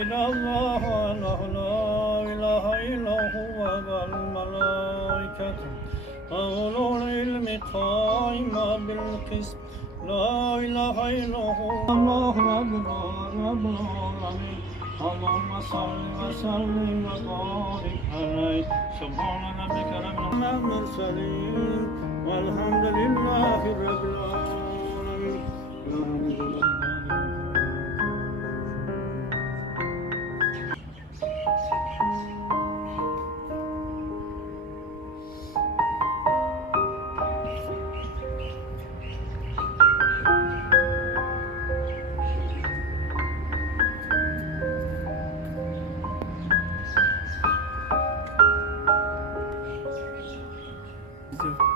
illallah la ilahe illa huve vel melâiketu ve ulul ilmi kâime bil kist. La ilahe illallah Allahu ekber Rabbul alemin. Allahümme salli ve sellim ve barik aleyh. Subhane rabbike rabbil murselin. Velhamdülillahi rabbil alemin. Güzel.